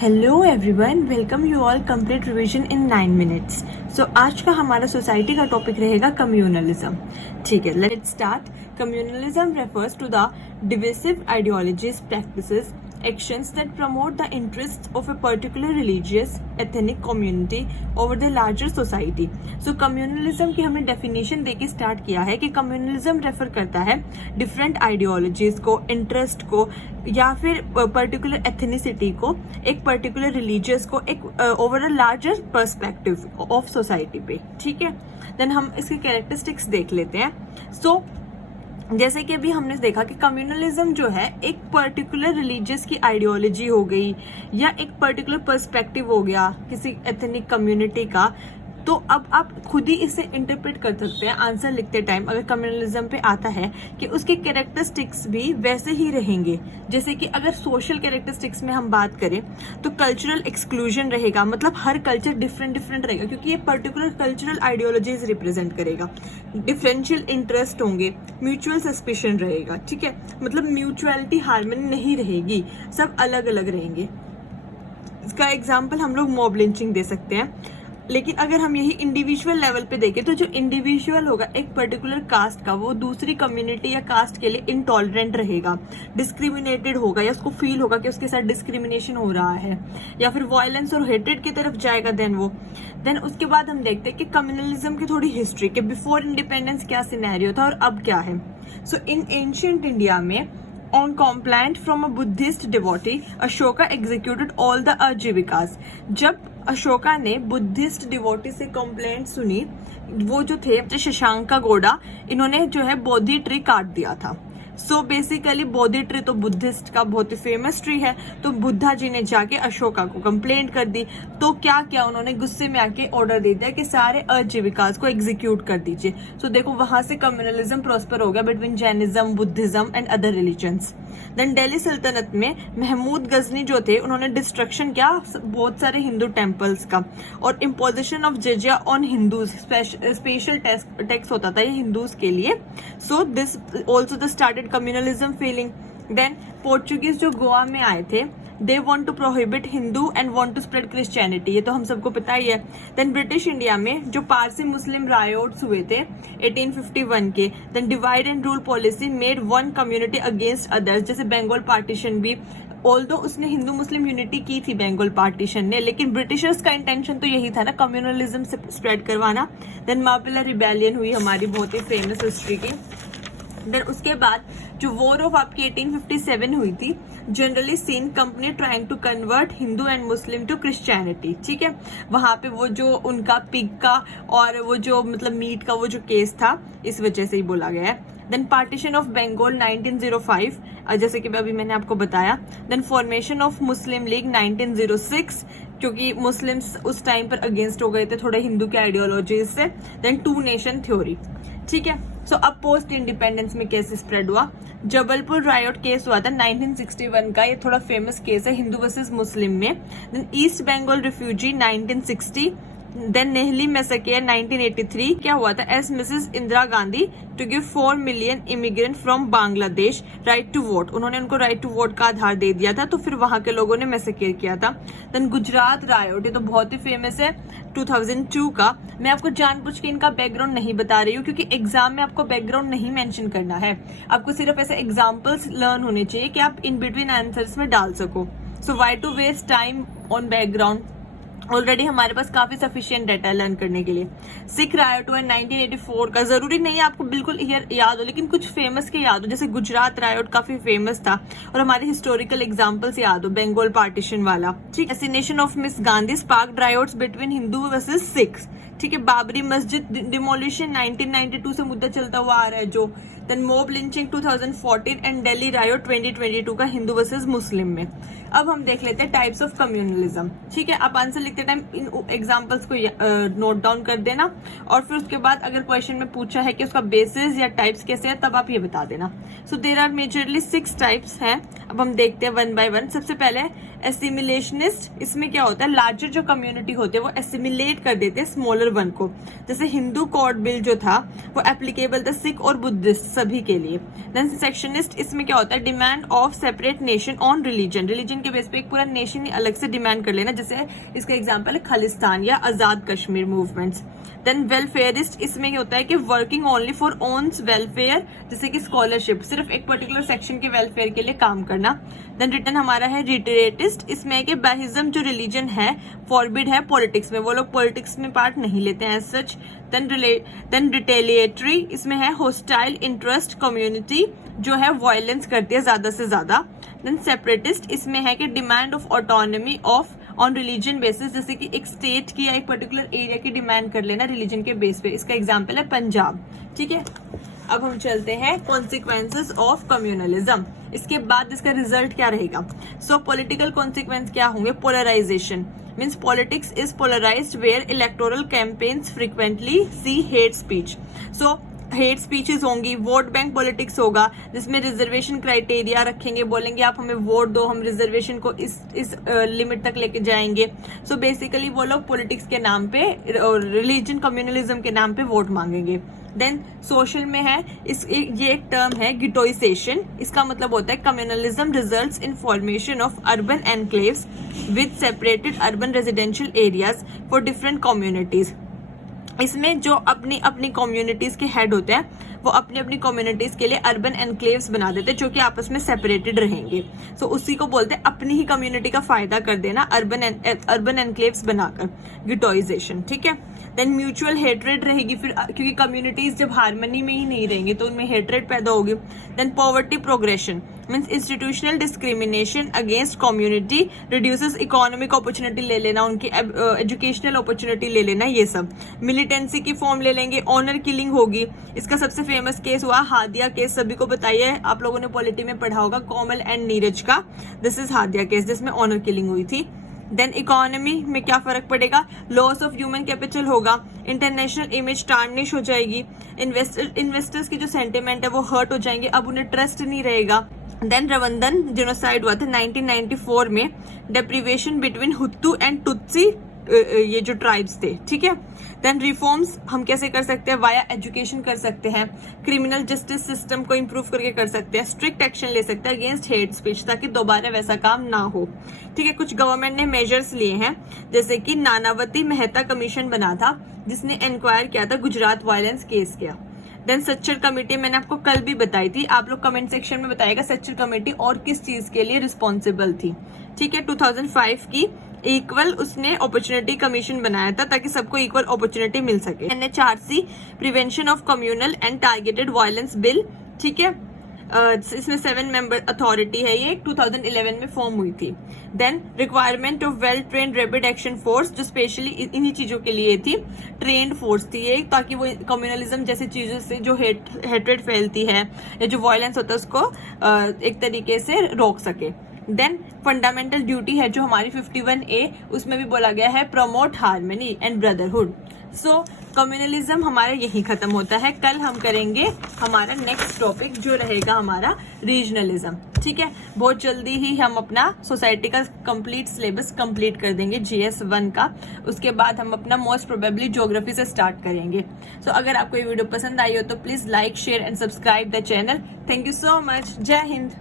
Hello everyone, welcome you all complete revision in 9 minutes. So आज का हमारा society का टॉपिक रहेगा कम्युनलिज्म। ठीक है, let's start. Communalism refers to the divisive ideologies, practices, actions that promote the interests of a particular religious ethnic community over the larger society. So communalism की हमने definition देके स्टार्ट किया है कि कम्युनलिज्म रेफर करता है डिफरेंट आइडियोलॉजीज को, interest को या फिर पर्टिकुलर एथनिसिटी को, एक पर्टिकुलर रिलीजियस को, एक over a larger perspective of society पे। ठीक है, देन हम इसके कैरेक्टरिस्टिक्स देख लेते हैं। सो जैसे कि अभी हमने देखा कि कम्युनलिज्म जो है एक पर्टिकुलर रिलीजियस की आइडियोलॉजी हो गई या एक पर्टिकुलर पर्सपेक्टिव हो गया किसी एथनिक कम्युनिटी का, तो अब आप खुद ही इसे इंटरप्रेट कर सकते हैं आंसर लिखते टाइम अगर कम्युनलिज्म पे आता है कि उसके कैरेक्टरिस्टिक्स भी वैसे ही रहेंगे। जैसे कि अगर सोशल कैरेक्टरिस्टिक्स में हम बात करें तो कल्चरल एक्सक्लूजन रहेगा, मतलब हर कल्चर डिफरेंट रहेगा क्योंकि ये पर्टिकुलर कल्चरल आइडियोलॉजीज रिप्रेजेंट करेगा। डिफरेंशियल इंटरेस्ट होंगे, म्यूचुअल सस्पिशन रहेगा। ठीक है, मतलब म्यूचुअलिटी हार्मनी नहीं रहेगी, सब अलग अलग रहेंगे। इसका एग्जाम्पल हम लोग मॉब लिंचिंग दे सकते हैं। लेकिन अगर हम यही इंडिविजुअल लेवल पे देखें तो जो इंडिविजुअल होगा एक पर्टिकुलर कास्ट का, वो दूसरी कम्युनिटी या कास्ट के लिए इनटॉलरेंट रहेगा, डिस्क्रिमिनेटेड होगा या उसको फील होगा कि उसके साथ डिस्क्रिमिनेशन हो रहा है या फिर वायलेंस और हेट्रेड की तरफ जाएगा। देन उसके बाद हम देखते हैं कि कम्युनलिज्म की थोड़ी हिस्ट्री के बिफोर इंडिपेंडेंस क्या सिनेरियो था और अब क्या है। सो इन एंशिएंट इंडिया में on complaint from a Buddhist devotee, Ashoka executed all the Ajivikas. जब अशोका ने बुद्धिस्ट डिवोटी से कंप्लेंट सुनी, वो जो थे शशांका गौड़ा, इन्होंने जो है बोधि ट्री काट दिया था। सो बेसिकली बोधि ट्री तो बुद्धिस्ट का बहुत ही फेमस ट्री है, तो बुद्धा जी ने जाके अशोका को कंप्लेंट कर दी। तो क्या किया उन्होंने, गुस्से में आके ऑर्डर दे दिया कि सारे आजीविकास को एग्जीक्यूट कर दीजिए। सो देखो वहां से कम्युनलिज्म प्रॉस्पर हो गया between Jainism, Buddhism and other religions. Then Delhi सल्तनत में महमूद गजनी जो थे, उन्होंने डिस्ट्रक्शन किया बहुत सारे हिंदू टेम्पल्स का और imposition of jizya on Hindus, special tax होता था ये हिंदूज के लिए। So this also the started communalism feeling. Then Portuguese जो गोवा में आए थे, they want to prohibit Hindu and want to spread Christianity, ये तो हम सबको पता ही है। देन ब्रिटिश इंडिया में जो पारसी मुस्लिम रायोट्स हुए थे 1851 के, then divide and rule policy made one community against others, जैसे बंगाल पार्टीशन भी, ऑल्दो उसने हिंदू मुस्लिम यूनिटी की थी बंगाल पार्टीशन ने, लेकिन ब्रिटिशर्स का इंटेंशन तो यही था ना कम्युनलिज्म से स्प्रेड करवाना। देन मार्पिला रिबेलियन हुई हमारी बहुत ही फेमस हिस्ट्री की। देन उसके बाद जो वॉर ऑफ आपकी 1857 हुई थी, generally seen company trying to convert Hindu and Muslim to Christianity. ठीक है, वहां पे वो जो उनका पिग का और वो जो मतलब मीट का वो जो केस था, इस वजह से ही बोला गया है। देन पार्टीशन ऑफ बंगाल 1905, जैसे कि अभी मैंने आपको बताया। Then formation of Muslim league 1906, क्योंकि मुस्लिम्स उस टाइम पर अगेंस्ट हो गए थे थोड़े हिंदू के आइडियोलॉजी से। Then two nation theory. ठीक है, सो अब पोस्ट इंडिपेंडेंस में कैसे स्प्रेड हुआ, जबलपुर रायोट केस हुआ था 1961 का, ये थोड़ा फेमस केस है हिंदू वर्सेस मुस्लिम में। Then East Bengal refugee 1960। Then Nellie massacre 1983, क्या हुआ था, as Mrs Indira Gandhi to give 4 million immigrant from Bangladesh right to vote, उन्होंने उनको राइट टू वोट का आधार दे दिया था, तो फिर वहां के लोगों ने मैसेकेयर किया था। देन गुजरात रायोट, ये तो बहुत ही फेमस है 2002 का। मैं आपको जानबूझ के इनका बैकग्राउंड नहीं बता रही हूँ क्योंकि एग्जाम में आपको बैकग्राउंड नहीं मेंशन करना है, आपको सिर्फ ऐसे एग्जाम्पल्स लर्न होने चाहिए कि आप इन बिटवीन आंसर्स में डाल सको। So why to waste time on background, already हमारे पास काफी सफिशिएंट डाटा लर्न करने के लिए। सिख रायोट हुआ 1984 का, जरूरी नहीं है आपको बिल्कुल ईयर याद हो, लेकिन कुछ फेमस के याद हो, जैसे गुजरात रायोट काफी फेमस था और हमारे हिस्टोरिकल एग्जांपल्स याद हो, बंगाल पार्टीशन वाला। ठीक, assassination of miss Gandhi sparked riots between Hindu versus Sikhs. ठीक है, बाबरी मस्जिद डिमोलिशन 1992 से मुद्दा चलता हुआ आ रहा है जो। Then mob lynching 2014 and Delhi riot 2022 का हिंदू वर्सेस मुस्लिम में। अब हम देख लेते हैं टाइप्स ऑफ कम्युनलिज्म। ठीक है, आप आंसर लिखते टाइम इन एग्जांपल्स को नोट डाउन कर देना और फिर उसके बाद अगर क्वेश्चन में पूछा है कि उसका बेसिस या टाइप्स कैसे है तब आप ये बता देना। So there are majorly 6 types हैं। अब हम देखते हैं वन बाय वन। सबसे पहले एसिमिलेशनिस्ट, इसमें क्या होता है, लार्जर जो कम्युनिटी होते हैं वो एसिमिलेट कर देते हैं स्मॉलर वन को। जैसे हिंदू कोड बिल जो था वो एप्लीकेबल था सिख और बुद्धिस्ट सभी के लिए। देन सेक्शनिस्ट, इसमें क्या होता है, demand of separate nation on religion, religion के बेस पे एक पूरा नेशन ही अलग से डिमांड कर लेना, जैसे इसका एग्जाम्पल है खालिस्तान या Azad Kashmir movements. Then welfarist, इसमें क्या होता है कि working only for one's welfare, जैसे कि स्कॉलरशिप, सिर्फ एक पर्टिकुलर सेक्शन के वेलफेयर के लिए काम करना। देन रिटर्न हमारा है रिटेरेटिस्ट, इसमें है कि बाहिज्म जो रिलीजन है फॉरबिड है पॉलिटिक्स में, वो लोग पॉलिटिक्स में पार्ट नहीं लेते हैं एज सच। देन रिटेलिएटरी, इसमें है होस्टाइल इंटरेस्ट कम्युनिटी जो है वायलेंस करती है ज्यादा से ज्यादा। देन सेपरेटिस्ट, इसमें है कि demand of autonomy of on religion basis, जैसे कि एक स्टेट की या एक पर्टिकुलर एरिया की डिमांड कर लेना रिलीजन के बेस पे, इसका एग्जांपल है पंजाब। ठीक है, अब हम चलते हैं कॉन्सिक्वेंसेस ऑफ कम्युनलिज्म, इसके बाद इसका रिजल्ट क्या रहेगा। सो पॉलिटिकल कॉन्सिक्वेंस क्या होंगे, polarization means politics is polarized where electoral campaigns frequently see hate speech. So hate speeches होंगी, वोट बैंक पॉलिटिक्स होगा जिसमें रिजर्वेशन क्राइटेरिया रखेंगे, बोलेंगे आप हमें वोट दो, हम रिजर्वेशन को इस लिमिट तक लेके जाएंगे। सो बेसिकली वो लोग पॉलिटिक्स के नाम पे और रिलीजन कम्युनलिज्म के नाम पे वोट मांगेंगे। देन सोशल में है ये एक टर्म है गिटोइसेशन, इसका मतलब होता है communalism results in formation of urban enclaves with separated urban residential areas for different communities. इसमें जो अपनी अपनी कम्युनिटीज के हेड होते हैं वो अपनी अपनी कम्युनिटीज के लिए अर्बन एनक्लेव्स बना देते हैं जो कि आपस में सेपरेटेड रहेंगे। सो उसी को बोलते हैं अपनी ही कम्युनिटी का फायदा कर देना, अर्बन एनक्लेव्स बनाकर, गिटोइजेशन। ठीक है, देन म्यूचुअल हेट्रेड रहेगी फिर, क्योंकि कम्युनिटीज जब हार्मनी में ही नहीं रहेंगे तो उनमें हेट्रेड पैदा होगी। Then poverty progression means institutional discrimination against community reduces economic opportunity ले लेना, उनकी एजुकेशनल अपॉर्चुनिटी ले लेना, ये सब। मिलिटेंसी की फॉर्म ले लेंगे, ऑनर किलिंग होगी, इसका सबसे फेमस केस हुआ हादिया केस, सभी को बताइए, आप लोगों ने पॉलिटी में पढ़ा होगा, कोमल एंड नीरज का, दिस इज हादिया केस जिसमें ऑनर किलिंग हुई थी। देन इकोनॉमी में क्या फर्क पड़ेगा, लॉस ऑफ ह्यूमन कैपिटल होगा, इंटरनेशनल इमेज टार्निश हो जाएगी, इन्वेस्टर्स की जो सेंटिमेंट है वो हर्ट हो जाएंगे, अब उन्हें ट्रस्ट नहीं रहेगा। देन रवंदन जेनोसाइड हुआ था 1994 में, डेप्रीवेशन बिटवीन हुत्तू एंड टुत्सी, ये जो ट्राइब्स थे। ठीक है, देन रिफॉर्म्स हम कैसे कर सकते हैं, वाया एजुकेशन कर सकते हैं, क्रिमिनल जस्टिस सिस्टम को इम्प्रूव करके कर सकते हैं, स्ट्रिक्ट एक्शन ले सकते हैं अगेंस्ट हेट स्पीच ताकि दोबारा वैसा काम ना हो। ठीक है, कुछ गवर्नमेंट ने मेजर्स लिए हैं, जैसे कि नानावती मेहता कमीशन बना था जिसने इंक्वायर किया था गुजरात वायलेंस केस किया। देन सच्चर कमेटी मैंने आपको कल भी बताई थी, आप लोग कमेंट सेक्शन में बताइएगा सच्चर कमेटी और किस चीज के लिए रिस्पॉन्सिबल थी। ठीक है, 2005 की इक्वल उसने अपॉर्चुनिटी कमीशन बनाया था ताकि सबको इक्वल अपॉर्चुनिटी मिल सके। NHRC prevention of communal and targeted violence bill. ठीक है, इसमें 7 मेंबर अथॉरिटी है, ये 2011 में फॉर्म हुई थी। Then requirement of well trained rapid action force, जो स्पेशली इन्हीं चीजों के लिए थी, ट्रेन्ड फोर्स थी ये, ताकि वो कम्युनलिज्म जैसी चीजों से जो हेट्रेड फैलती है या जो वायलेंस होता है उसको एक तरीके से रोक सके। देन फंडामेंटल ड्यूटी है जो हमारी 51A, उसमें भी बोला गया है promote harmony and brotherhood. So communalism हमारा यही खत्म होता है। कल हम करेंगे हमारा नेक्स्ट टॉपिक जो रहेगा हमारा रीजनलिज्म। ठीक है, बहुत जल्दी ही हम अपना सोसाइटी का कंप्लीट सिलेबस कंप्लीट कर देंगे GS 1 का, उसके बाद हम अपना मोस्ट प्रोबेबली ज्योग्राफी से स्टार्ट करेंगे। सो अगर आपको ये वीडियो पसंद आई हो तो please like share and subscribe the channel. Thank you so much, जय हिंद।